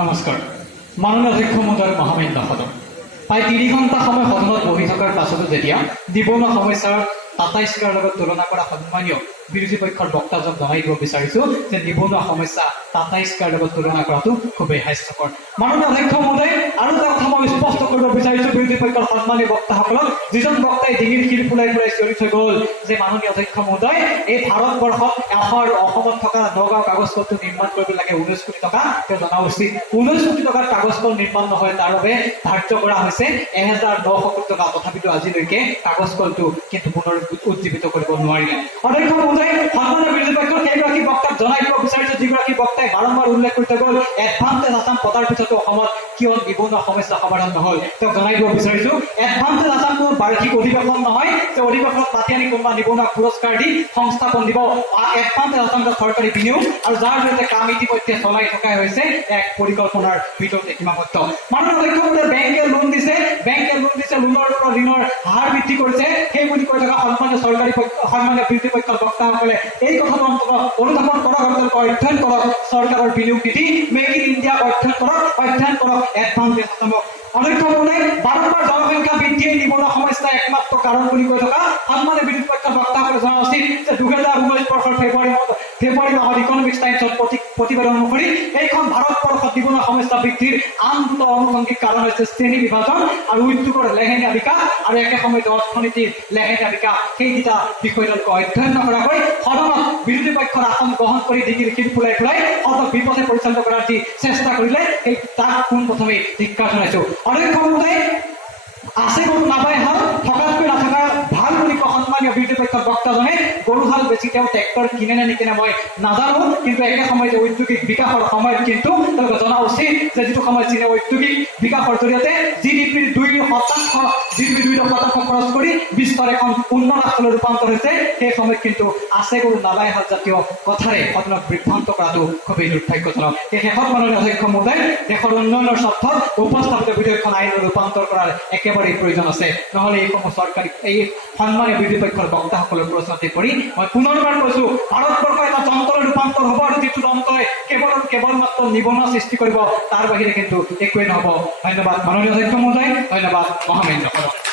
নমস্কাৰ। মাননীয় অধ্যক্ষ মহোদয়, মহামান্য সদন, প্ৰায় ৩ ঘণ্টা সময় সদনত বহি থকাৰ পাছতো যেতিয়া নিবনুৱা সমস্যাৰ টাটা স্কাইৰ লগত তুলনা কৰা সন্মানীয় বিৰোধী পক্ষৰ বক্তাজন জনাই দিব বিচাৰিছোঁ যে নিবনুৱা সমস্যা টাটা স্কাইৰ লগত তুলনা কৰাটো খুবেই হাস্যকৰ। মাননীয় অধ্যক্ষ মহোদয়, আৰু এটা কথা মই স্পষ্ট কৰিব বিচাৰিছোঁ বিৰোধী পক্ষৰ সন্মানীয় বক্তাসকলক, যিজন বক্তাই ডিঙিৰ শিল ফুলাই ফুলাই চিঞৰি থৈ গ'ল যে মাননীয় অধ্যক্ষ মহোদয়, এই ভাৰতবৰ্ষত অসমত থকা নগাঁও কাগজ কলটো নিৰ্মাণ কৰিব লাগে 19 কোটি টকা, তেওঁ জনা উচিত 19 কোটি টকাৰ কাগজ কল নিৰ্মাণ নহয়, তাৰ বাবে ধাৰ্য কৰা হৈছে 1900 কোটি টকা। তথাপিতো আজিলৈকে কাগজ কলটো কিন্তু পুনৰ উজ্জীৱিত কৰিব নোৱাৰিলে। অধ্যক্ষ মহোদয়, সন্মানীয় বিৰোধী পক্ষৰ সেইগৰাকী বক্তাক জনাই দিব বিচাৰিছোঁ যিগৰাকী বক্তাই বাৰম্বাৰ উল্লেখ কৰি গ'ল এডভান্টেজ আছাম পতাৰ পিছতো অসমত কিয় নিবনুৱা সমস্যা সমাধান নহ'ল। তেওঁক জনাই দিব বিচাৰিছোঁ এডভান্টেজ আছাম কোনো বাৰ্ষিক অধিৱেশন নহয় যে অধিৱেশনত মাতি আনি কোনোবা নিবনুৱাক পুৰস্কাৰ দি সংস্থাপন দিব। এডভান্টেজ আছাম এটা চৰকাৰী বিনিয়োগ আৰু যাৰ জৰিয়তে কাম ইতিমধ্যে চলাই থকাই হৈছে এক পৰিকল্পনাৰ ভিতৰতে সীমাবদ্ধ। মাননীয় অধ্যক্ষ মহোদয়, বেংকে লোন দিছে, লোনৰ ওপৰত ঋণৰ হাৰ বৃদ্ধি কৰিছে, সেই বুলি কৈ থকা সন্মানীয় বিৰোধী পক্ষৰ বক্তাসকলে এই কথাটো অন্তত অনুধাৱন কৰক, অধ্যয়ন কৰক চৰকাৰৰ বিনিয়োগ নীতি, মেক ইন ইণ্ডিয়া অধ্যয়ন কৰক এডভান্টেজ আছামক। অধ্যক্ষ মহোদয়, বাৰম্বাৰ জনসংখ্যা বৃদ্ধিয়ে নিবনুৱা সমস্যাৰ একমাত্ৰ কাৰণ বুলি কৈ থকা সন্মানীয় বিৰোধী পক্ষৰ বক্তাসকলে জনা উচিত যে 2019 বৰ্ষৰ ফেব্ৰুৱাৰী মাহত ইকনমিক্স টাইমছত প্ৰতিবেদন অনুসৰি এইখন ভাৰতবৰ্ষত নিবনুৱা সমস্যা বৃদ্ধিৰ আন দুটা আনুষংগিক কাৰণ হৈছে শ্ৰেণী বিভাজন আৰু উদ্যোগৰ লেহেমীয়া বিকাশ আৰু একে সময়তে অৰ্থনীতিৰ লেহেমীয়া বিকাশ। সেই দুটা বিষয় তেওঁলোকে অধ্যয়ন নকৰাকৈ সদনত বিৰোধী পক্ষৰ আসন গ্ৰহণ কৰি ডিঙিৰ শিল ফুলাই ফুলাই সদনক বিপথে পৰিচালিত কৰাৰ যি চেষ্টা কৰিলে সেই তাক পোনপ্ৰথমে ধিক্কাৰ জনাইছোঁ। অধ্যক্ষ মহোদয়, আছে গৰু নাবাই হাল, থকাতকৈ নথকা ভাল বুলি কোৱা সন্মানীয় বিৰোধী পক্ষৰ বক্তাজনে গৰু হাল বেছি তেওঁ ট্ৰেক্টৰ কিনে নে নিকিনে মই নাজানো, কিন্তু একে সময়তে ঔদ্যোগিক বিকাশৰ সময়ত কিন্তু তেওঁলোকে জনা উচিত যে যিটো সময়ত চীনে ঔদ্যোগিক বিকাশৰ জৰিয়তে GDPৰ 2% খৰচ কৰি বিশ্বৰ এখন উন্নত ৰাষ্ট্ৰলৈ ৰূপান্তৰ হৈছে, সেই সময়ত কিন্তু আছে গৰু নাবাই হাল জাতীয় কথাৰে সদনক বিভ্ৰান্ত কৰাটো খুবেই দুৰ্ভাগ্যজনক। এই শেষত মাননীয় অধ্যক্ষ মহোদয়, দেশৰ উন্নয়নৰ স্বাৰ্থত উপস্থাপিত বিধেয়কখন আইনত ৰূপান্তৰ কৰাৰ একেবাৰেই প্ৰয়োজন আছে, নহ'লে এইসমূহ চৰকাৰী এই সন্মানীয় বিৰোধী পক্ষৰ বক্তাসকলৰ প্ৰশ্নতে পৰি মই পুনৰবাৰ কৈছোঁ ভাৰতবৰ্ষ এটা যন্ত্ৰলৈ ৰূপান্তৰ হ'ব আৰু যিটো যন্ত্ৰই কেৱল মাত্ৰ নিবনুৱা সৃষ্টি কৰিব, তাৰ বাহিৰে কিন্তু একোৱেই নহ'ব। ধন্যবাদ মাননীয় অধ্যক্ষ মহোদয়, ধন্যবাদ মহামান্য সদন।